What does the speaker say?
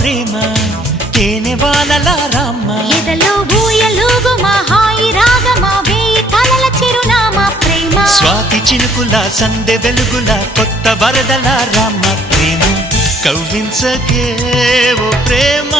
ప్రేమ తేనె వానల రామ ఎదలో ఊయలుగు మా హాయి రాగమా వేయి కలల చిరునామా ప్రేమ స్వాతి చినుకుల సందె వెలుగుల కొత్త వరదల రామ ప్రేమ కవ్వించకే ఓ ప్రేమ